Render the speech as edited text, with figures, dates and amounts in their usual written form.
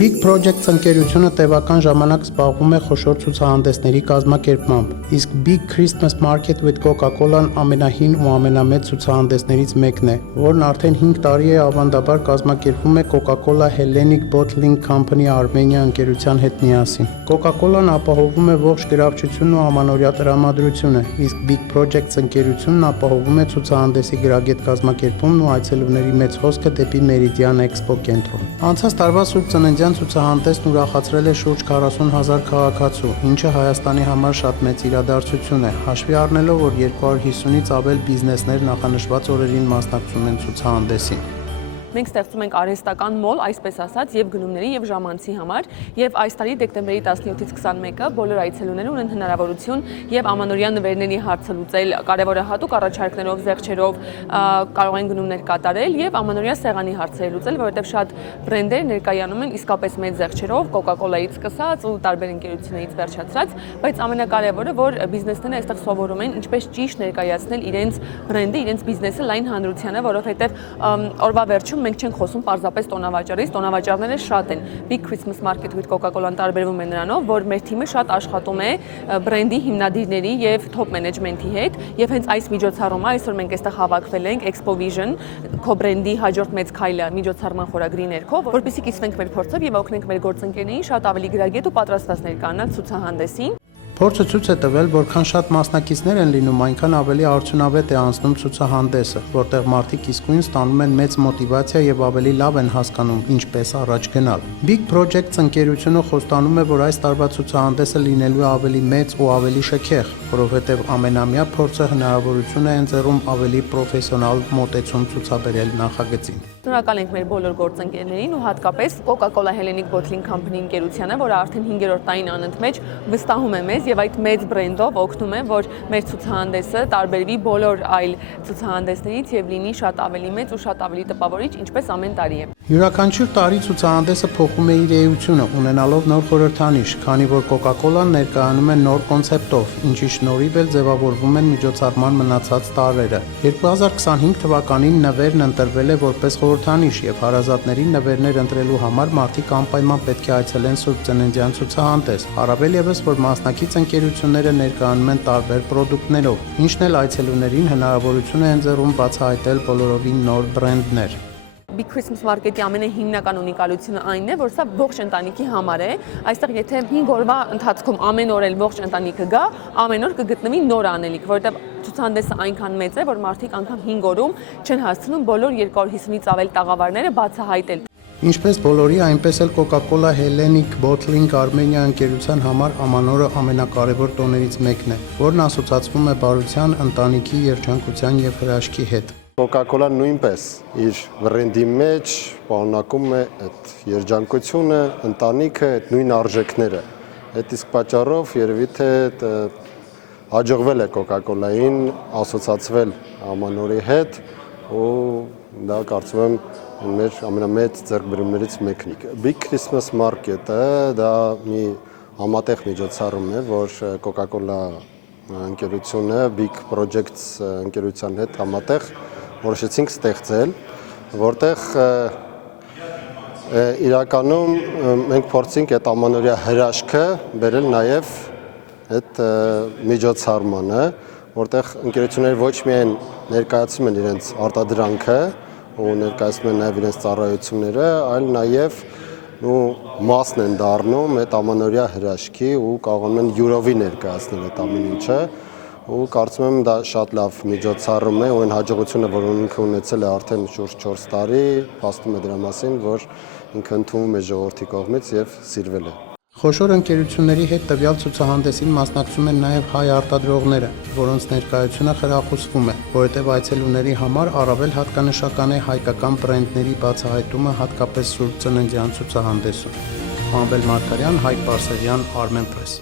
Big Projects ընկերությունը տևական ժամանակ զբաղվում է խոշոր ցուցահանդեսների կազմակերպմամբ, իսկ Big Christmas Market with Coca-Cola-ն ամենահին ու ամենամեծ ցուցահանդեսներից մեկն է, որն արդեն 5 տարի է ավանդաբար կազմակերպվում է Coca-Cola Hellenic Bottling Company Armenia ընկերության հետ միասին։ Coca-Cola-ն ապահովում է ողջ գրավչությունն ու ամանորյա տրամադրությունը, իսկ Big Projects ընկերությունն ապահովում է ցուցահանդեսի գրագետ կազմակերպումն ու այցելուների մեծ հոսքը դեպի Meridian Expo կենտրոն։ Անցած տարվա Սուրբ Ծննդյան ցուցահանդեսն ուրախացրել է շուրջ 40,000 քաղաքացու, ինչը Հայաստանի համար շատ մեծ իրադարձություն է, հաշվի առնելով, որ 250-ից ավել բիզնեսներ նախանշված օրերին մասնակցում են ցուցահանդեսին։ Մենք ստեղծում ենք արհեստական մոլ, այսպես ասած, եւ գնումների եւ ժամանցի համար, եւ այս տարի դեկտեմբերի 17-ից 21-ը բոլոր այցելուները ունեն հնարավորություն եւ ամանորյա նվերների հարցը լուծել, կարևորահատուկ առաջարկներով, զեղչերով կարող են գնումներ կատարել եւ ամանորյա սեղանի հարցերը լուծել, որովհետեւ շատ բրենդեր ներկայանում են իսկապես մեծ զեղչերով, Coca-Cola-ից սկսած ու տարբեր ընկերություններից վերջացրած, բայց ամենակարևորը, որ բիզնեսները այստեղ սովորում են ինչպես ճիշտ ներկայացնել իրենց բրենդը, իրենց բիզնեսը լայն հանրությանը, որովհետեւ օրվա վերջում մենք չենք խոսում պարզապես տոնավաճառից, տոնավաճառները շատ են։ Big Christmas Market with Coca-Cola-ն տարբերվում է նրանով, որ մեր թիմը շատ աշխատում է բրենդի հիմնադիրների եւ top management-ի հետ, եւ հենց այս միջոցառումը այսօր մենք այստեղ հավաքվել ենք Expo Vision, co-բրենդի հաջորդ մեծ քայլը միջոցառման խորագրի ներքո, որպեսզի կիսվենք մեր փորձով եւ օգնենք մեր գործընկերներին շատ ավելի գրագետ ու պատրաստված ներկայանալ ցուցահանդեսին։ Փորձը ցույց է տվել, որքան շատ մասնակիցներ են լինում, այնքան ավելի արդյունավետ է անցնում ցուցահանդեսը, որտեղ մարդիկ իսկույն ստանում են մեծ մոտիվացիա եւ ավելի լավ են հասկանում ինչպես առաջ գնալ։ Big Projects ընկերությունը խոստանում է, որ այս տարվա ցուցահանդեսը լինելու է ավելի մեծ ու ավելի շքեղ, որովհետեւ ամենամյա փորձը հնարավորություն է ընձեռում ավելի պրոֆեսիոնալ մոտեցում ցուցաբերել նախագծին։ Շնորհակալ ենք մեր բոլոր գործընկերներին ու հատկապես Coca-Cola Hellenic Bottling Company ընկերությանը, որը արդեն 5-րդ տարին անընդմեջ վստահում է մեզ եւ այդ մեծ բրենդով օգնում է, որ մեր ցուցահանդեսը տարբերվի բոլոր այլ ցուցահանդեսներից եւ լինի շատ ավելի մեծ ու շատ ավելի տպավորիչ, ինչպես ամեն տարի է։ Յուրաքանչյուր տարի ցուցահանդեսը փոխում է իր էությունը, ունենալով նոր խորհրդանիշ, քանի որ Coca-Cola-ն ներկայանում է նոր կոնցեպտով, ինչի շնորհիվ էլ ձևավորվում են միջոցառման մնացած տարրերը։ 2025 թվականին նվերն ընտրվել է որպես խորհրդանիշ եւ հարազատներին նվերներ ընտրելու համար մարդիկ անպայման պետք է այցելեն Սուրբ Ծննդյան ցուցահանդես, առավել եւս որ մասնակից ընկերությունները ներկայանում են տարբեր պրոդուկտներով, ինչն էլ այցելուներին հնարավորություն է ընձեռում բացահայտել բոլորովին նոր բրենդներ։ Big Christmas Market-ի ամենահիմնական ունիկալությունը այն է, որ սա ողջ ընտանիքի համար է։ Այստեղ եթե 5 օրվա ընթացքում ամեն օր էլ ողջ ընտանիքը գա, ամեն օր կգտնվի նոր անելիք, որովհետև ցուցահանդեսը այնքան մեծ է, որ մարդիկ անգամ 5 օրում չեն հասցնում բոլոր 250-ից ավել տաղավարները բացահայտել։ Ինչպես բոլորի, այնպես էլ Coca-Cola Hellenic Bottling Armenia ընկերության համար ամանորը ամենակարևոր տոներից մեկն է, որն ասոցացվում է բարության, ընտանիքի, երջանկության եւ հրաշքի հետ։ Coca-Cola-ն նույնպես իր բրենդի մեջ պարունակում է այդ երջանկությունը, ընտանիքը, այդ նույն արժեքները։ Այդ իսկ պատճառով երևի թե հաջողվել է Coca-Cola-ին ասոցացվել ամանորի հետ ու դա կարծում եմ մեր ամենամեծ ձեռքբերումներից մեկն է։ Big Christmas Market-ը դա մի համատեղ միջոցառում է, որ Coca-Cola ընկերությունը Big Projects ընկերության հետ համատեղ որոշեցինք ստեղծել, որտեղ իրականում մենք փորձենք այդ ամանորյա հրաշքը բերել նաև այդ միջոցառմանը, որտեղ ընկերությունները ոչ միայն ներկայացնում են իրենց արտադրանքը ու ներկայացնում են նաև իրենց ծառայությունները, այլ նաև մասն են դառնում այդ ամանորյա հրաշքի ու կարողանում են յուրովի ներկայացնել այդ ամեն ինչը ու կարծում եմ դա շատ լավ միջոցառում է ու այն հաջողությունը, որ ինքը ունեցել է արդեն շուրջ 4 տարի, փաստում է դրա մասին, որ ինքը ընդունվում է ժողովրդի կողմից եւ սիրվել է։ Խոշոր ընկերությունների հետ տվյալ ցուցահանդեսին մասնակցում են նաև հայ արտադրողները, որոնց ներկայությունը խրախուսվում է, որովհետև այցելուների համար առավել հատկանշական է հայկական բրենդների բացահայտումը հատկապես Սուրբ Ծննդյան ցուցահանդեսում։ Ամբել Մարգարյան, Հայկ Բարսեղյան, Armenpress։